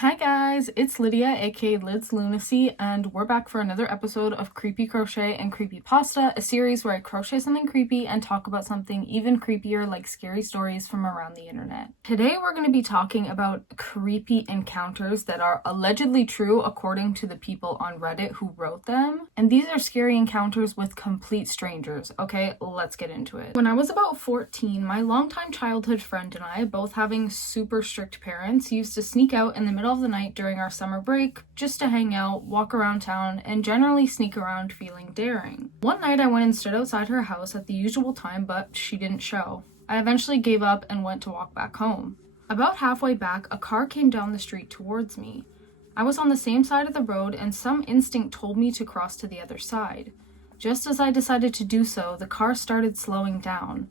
Hi guys, it's Lydia aka Lunacy, and we're back for another episode of Creepy Crochet and Creepypasta, a series where I crochet something creepy and talk about something even creepier like scary stories from around the internet. Today we're going to be talking about creepy encounters that are allegedly true according to the people on Reddit who wrote them, and these are scary encounters with complete strangers. Okay, let's get into it. When I was about 14, my longtime childhood friend and I, both having super strict parents, used to sneak out in the middle of the night during our summer break just to hang out, walk around town, and generally sneak around feeling daring. One night I went and stood outside her house at the usual time, but she didn't show. I eventually gave up and went to walk back home. About halfway back, a car came down the street towards me. I was on the same side of the road and some instinct told me to cross to the other side. Just as I decided to do so, the car started slowing down.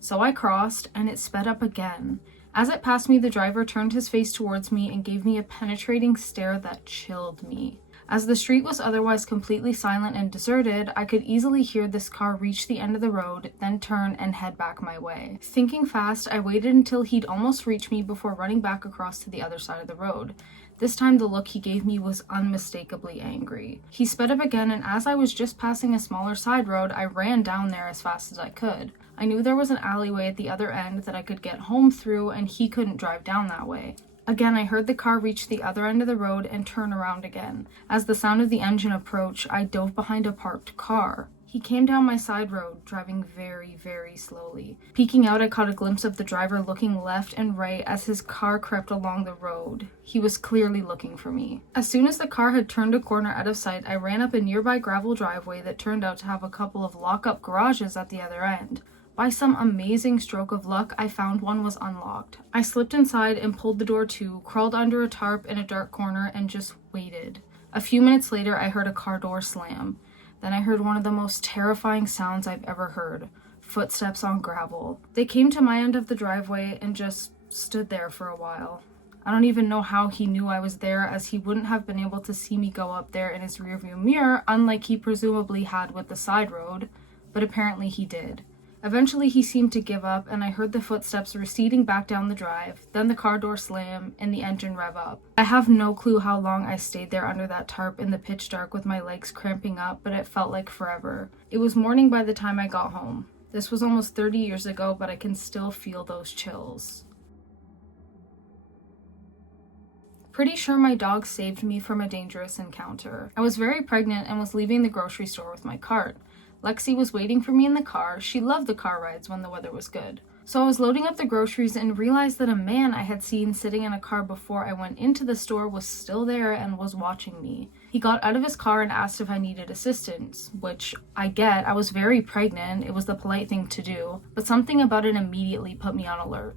So I crossed and it sped up again. As it passed me, the driver turned his face towards me and gave me a penetrating stare that chilled me. As the street was otherwise completely silent and deserted, I could easily hear this car reach the end of the road, then turn and head back my way. Thinking fast, I waited until he'd almost reached me before running back across to the other side of the road. This time the look he gave me was unmistakably angry. He sped up again, and as I was just passing a smaller side road, I ran down there as fast as I could. I knew there was an alleyway at the other end that I could get home through, and he couldn't drive down that way. Again, I heard the car reach the other end of the road and turn around again. As the sound of the engine approached, I dove behind a parked car. He came down my side road, driving very, very slowly. Peeking out, I caught a glimpse of the driver looking left and right as his car crept along the road. He was clearly looking for me. As soon as the car had turned a corner out of sight, I ran up a nearby gravel driveway that turned out to have a couple of lock-up garages at the other end. By some amazing stroke of luck, I found one was unlocked. I slipped inside and pulled the door to, crawled under a tarp in a dark corner, and just waited. A few minutes later, I heard a car door slam. Then I heard one of the most terrifying sounds I've ever heard. Footsteps on gravel. They came to my end of the driveway and just stood there for a while. I don't even know how he knew I was there, as he wouldn't have been able to see me go up there in his rearview mirror, unlike he presumably had with the side road, but apparently he did. Eventually he seemed to give up, and I heard the footsteps receding back down the drive, then the car door slam, and the engine rev up. I have no clue how long I stayed there under that tarp in the pitch dark with my legs cramping up, but it felt like forever. It was morning by the time I got home. This was almost 30 years ago, but I can still feel those chills. Pretty sure my dog saved me from a dangerous encounter. I was very pregnant and was leaving the grocery store with my cart. Lexi was waiting for me in the car. She loved the car rides when the weather was good. So I was loading up the groceries and realized that a man I had seen sitting in a car before I went into the store was still there and was watching me. He got out of his car and asked if I needed assistance, which I get. I was very pregnant. It was the polite thing to do, but something about it immediately put me on alert.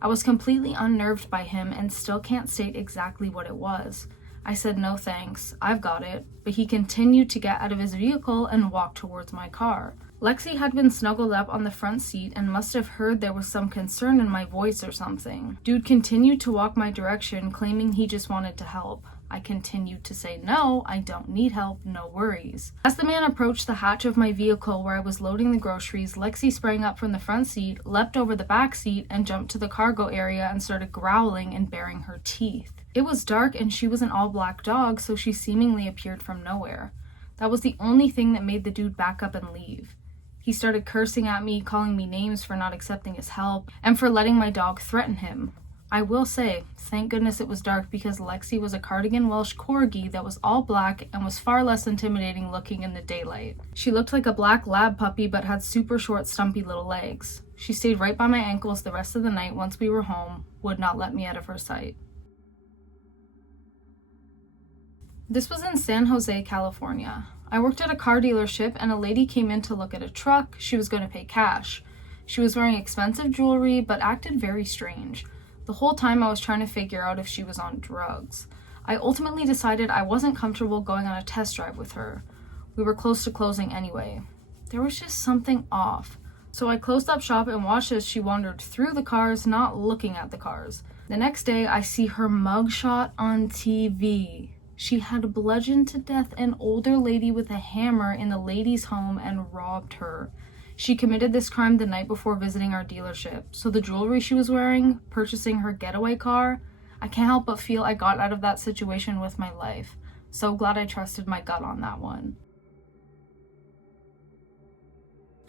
I was completely unnerved by him and still can't state exactly what it was. I said no thanks, I've got it, but he continued to get out of his vehicle and walk towards my car. Lexi had been snuggled up on the front seat and must have heard there was some concern in my voice or something. Dude continued to walk my direction, claiming he just wanted to help. I continued to say no, I don't need help, no worries. As the man approached the hatch of my vehicle where I was loading the groceries, Lexi sprang up from the front seat, leapt over the back seat, and jumped to the cargo area and started growling and baring her teeth. It was dark and she was an all-black dog, so she seemingly appeared from nowhere. That was the only thing that made the dude back up and leave. He started cursing at me, calling me names for not accepting his help, and for letting my dog threaten him. I will say, thank goodness it was dark, because Lexi was a cardigan Welsh corgi that was all black and was far less intimidating looking in the daylight. She looked like a black lab puppy but had super short stumpy little legs. She stayed right by my ankles the rest of the night once we were home, would not let me out of her sight. This was in San Jose, California. I worked at a car dealership and a lady came in to look at a truck. She was going to pay cash. She was wearing expensive jewelry but acted very strange. The whole time I was trying to figure out if she was on drugs. I ultimately decided I wasn't comfortable going on a test drive with her. We were close to closing anyway. There was just something off. So I closed up shop and watched as she wandered through the cars, not looking at the cars. The next day I see her mugshot on TV. She had bludgeoned to death an older lady with a hammer in the lady's home and robbed her. She committed this crime the night before visiting our dealership, so the jewelry she was wearing, purchasing her getaway car, I can't help but feel I got out of that situation with my life. So glad I trusted my gut on that one.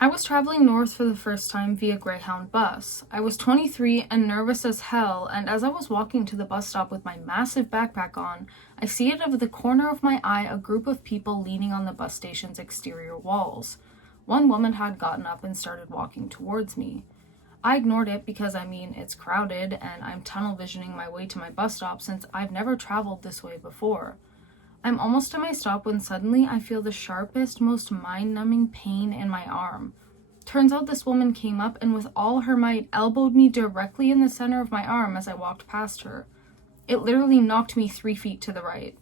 I was traveling north for the first time via Greyhound bus. I was 23 and nervous as hell, and as I was walking to the bus stop with my massive backpack on, I see out of the corner of my eye a group of people leaning on the bus station's exterior walls. One woman had gotten up and started walking towards me. I ignored it because, it's crowded and I'm tunnel visioning my way to my bus stop since I've never traveled this way before. I'm almost to my stop when suddenly I feel the sharpest, most mind-numbing pain in my arm. Turns out this woman came up and with all her might elbowed me directly in the center of my arm as I walked past her. It literally knocked me 3 feet to the right.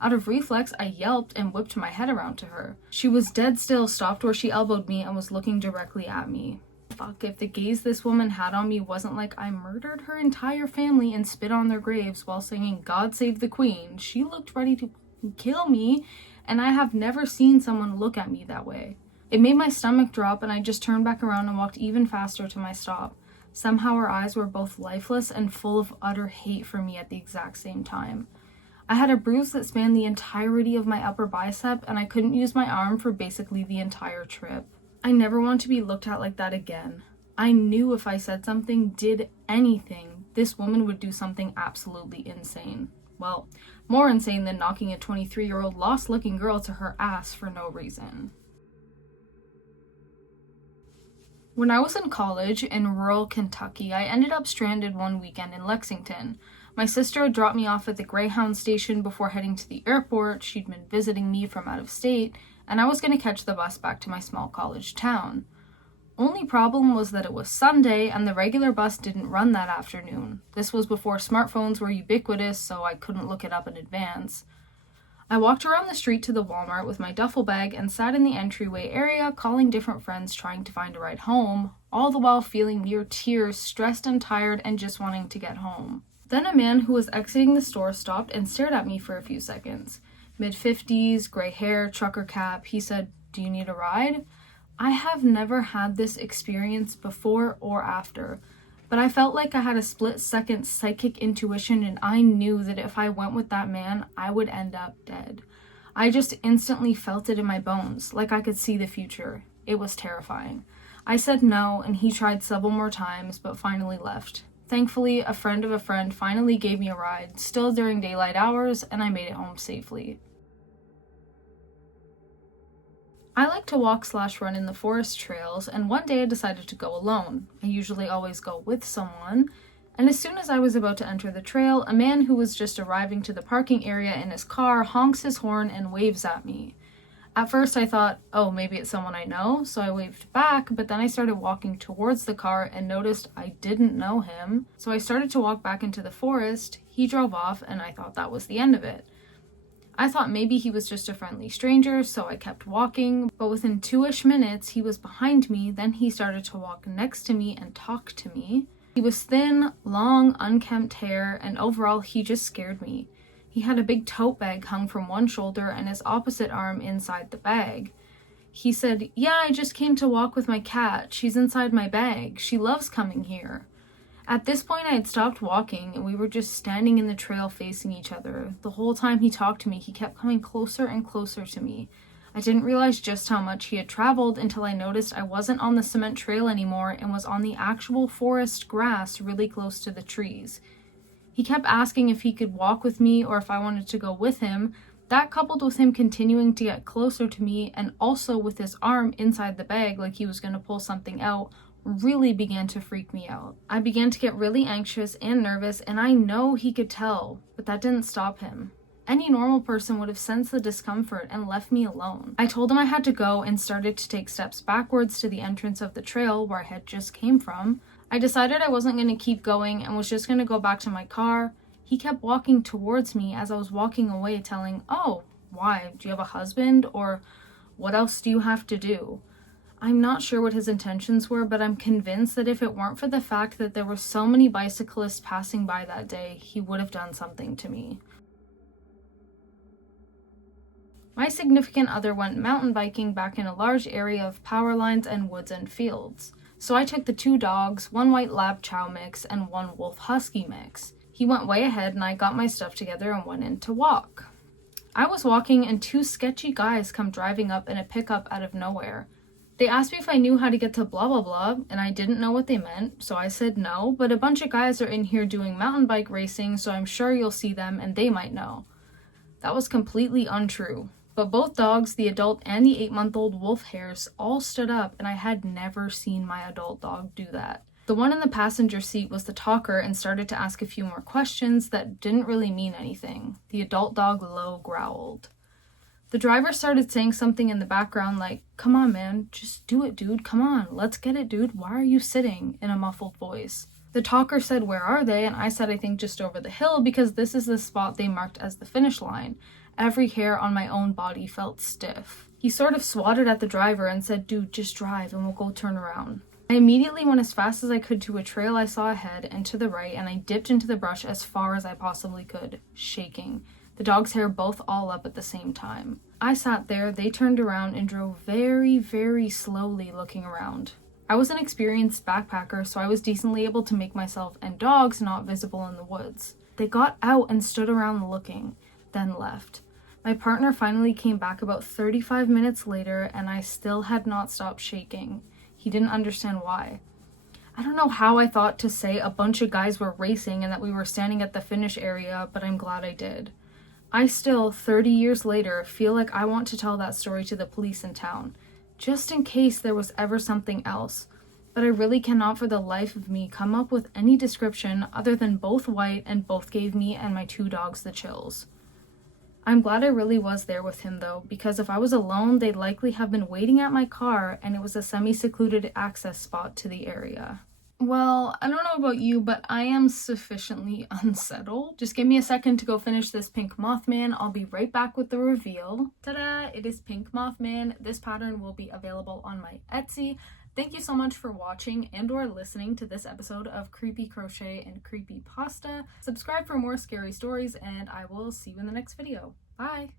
Out of reflex, I yelped and whipped my head around to her. She was dead still, stopped where she elbowed me, and was looking directly at me. Fuck, if the gaze this woman had on me wasn't like I murdered her entire family and spit on their graves while singing God Save the Queen, she looked ready to kill me, and I have never seen someone look at me that way. It made my stomach drop, and I just turned back around and walked even faster to my stop. Somehow her eyes were both lifeless and full of utter hate for me at the exact same time. I had a bruise that spanned the entirety of my upper bicep, and I couldn't use my arm for basically the entire trip. I never want to be looked at like that again. I knew if I said something, did anything, this woman would do something absolutely insane. Well, more insane than knocking a 23-year-old lost-looking girl to her ass for no reason. When I was in college in rural Kentucky, I ended up stranded one weekend in Lexington. My sister had dropped me off at the Greyhound station before heading to the airport. She'd been visiting me from out of state, and I was going to catch the bus back to my small college town. Only problem was that it was Sunday and the regular bus didn't run that afternoon. This was before smartphones were ubiquitous, so I couldn't look it up in advance. I walked around the street to the Walmart with my duffel bag and sat in the entryway area calling different friends trying to find a ride home, all the while feeling near tears, stressed and tired and just wanting to get home. Then a man who was exiting the store stopped and stared at me for a few seconds. Mid-50s, gray hair, trucker cap. He said, "Do you need a ride?" I have never had this experience before or after, but I felt like I had a split-second psychic intuition and I knew that if I went with that man, I would end up dead. I just instantly felt it in my bones, like I could see the future. It was terrifying. I said no, and he tried several more times, but finally left. Thankfully, a friend of a friend finally gave me a ride, still during daylight hours, and I made it home safely. I like to walk/run in the forest trails, and one day I decided to go alone. I usually always go with someone, and as soon as I was about to enter the trail, a man who was just arriving to the parking area in his car honks his horn and waves at me. At first I thought, oh, maybe it's someone I know, so I waved back, but then I started walking towards the car and noticed I didn't know him, so I started to walk back into the forest. He drove off, and I thought that was the end of it. I thought maybe he was just a friendly stranger, so I kept walking, but within 2-ish minutes, he was behind me. Then he started to walk next to me and talk to me. He was thin, long, unkempt hair, and overall, he just scared me. He had a big tote bag hung from one shoulder and his opposite arm inside the bag. He said, "Yeah, I just came to walk with my cat. She's inside my bag. She loves coming here." At this point, I had stopped walking, and we were just standing in the trail facing each other. The whole time he talked to me, he kept coming closer and closer to me. I didn't realize just how much he had traveled until I noticed I wasn't on the cement trail anymore and was on the actual forest grass really close to the trees. He kept asking if he could walk with me or if I wanted to go with him. That, coupled with him continuing to get closer to me and also with his arm inside the bag like he was going to pull something out, really began to freak me out. I began to get really anxious and nervous, and I know he could tell, but that didn't stop him. Any normal person would have sensed the discomfort and left me alone. I told him I had to go and started to take steps backwards to the entrance of the trail where I had just came from. I decided I wasn't going to keep going and was just going to go back to my car. He kept walking towards me as I was walking away, telling, "Oh, why? Do you have a husband? Or what else do you have to do?" I'm not sure what his intentions were, but I'm convinced that if it weren't for the fact that there were so many bicyclists passing by that day, he would have done something to me. My significant other went mountain biking back in a large area of power lines and woods and fields. So I took the 2 dogs, 1 white lab chow mix, and 1 wolf husky mix. He went way ahead and I got my stuff together and went in to walk. I was walking and two sketchy guys come driving up in a pickup out of nowhere. They asked me if I knew how to get to blah blah blah, and I didn't know what they meant, so I said no, but a bunch of guys are in here doing mountain bike racing, so I'm sure you'll see them and they might know. That was completely untrue. But both dogs, the adult and the 8-month-old wolf hares, all stood up, and I had never seen my adult dog do that. The one in the passenger seat was the talker and started to ask a few more questions that didn't really mean anything. The adult dog low growled. The driver started saying something in the background like, "Come on, man, just do it, dude, come on, let's get it, dude, why are you sitting?" in a muffled voice. The talker said, "Where are they?" and I said, "I think just over the hill because this is the spot they marked as the finish line." Every hair on my own body felt stiff. He sort of swatted at the driver and said, "Dude, just drive and we'll go turn around." I immediately went as fast as I could to a trail I saw ahead and to the right, and I dipped into the brush as far as I possibly could, shaking, the dog's hair both all up at the same time. I sat there, they turned around and drove very, very slowly looking around. I was an experienced backpacker, so I was decently able to make myself and dogs not visible in the woods. They got out and stood around looking, then left. My partner finally came back about 35 minutes later, and I still had not stopped shaking. He didn't understand why. I don't know how I thought to say a bunch of guys were racing and that we were standing at the finish area, but I'm glad I did. I still, 30 years later, feel like I want to tell that story to the police in town, just in case there was ever something else, but I really cannot for the life of me come up with any description other than both white and both gave me and my two dogs the chills. I'm glad I really was there with him though, because if I was alone, they'd likely have been waiting at my car and it was a semi-secluded access spot to the area. Well, I don't know about you, but I am sufficiently unsettled. Just give me a second to go finish this pink Mothman. I'll be right back with the reveal. Ta-da! It is pink Mothman. This pattern will be available on my Etsy. Thank you so much for watching and or listening to this episode of Creepy Crochet and Creepypasta. Subscribe for more scary stories and I will see you in the next video. Bye!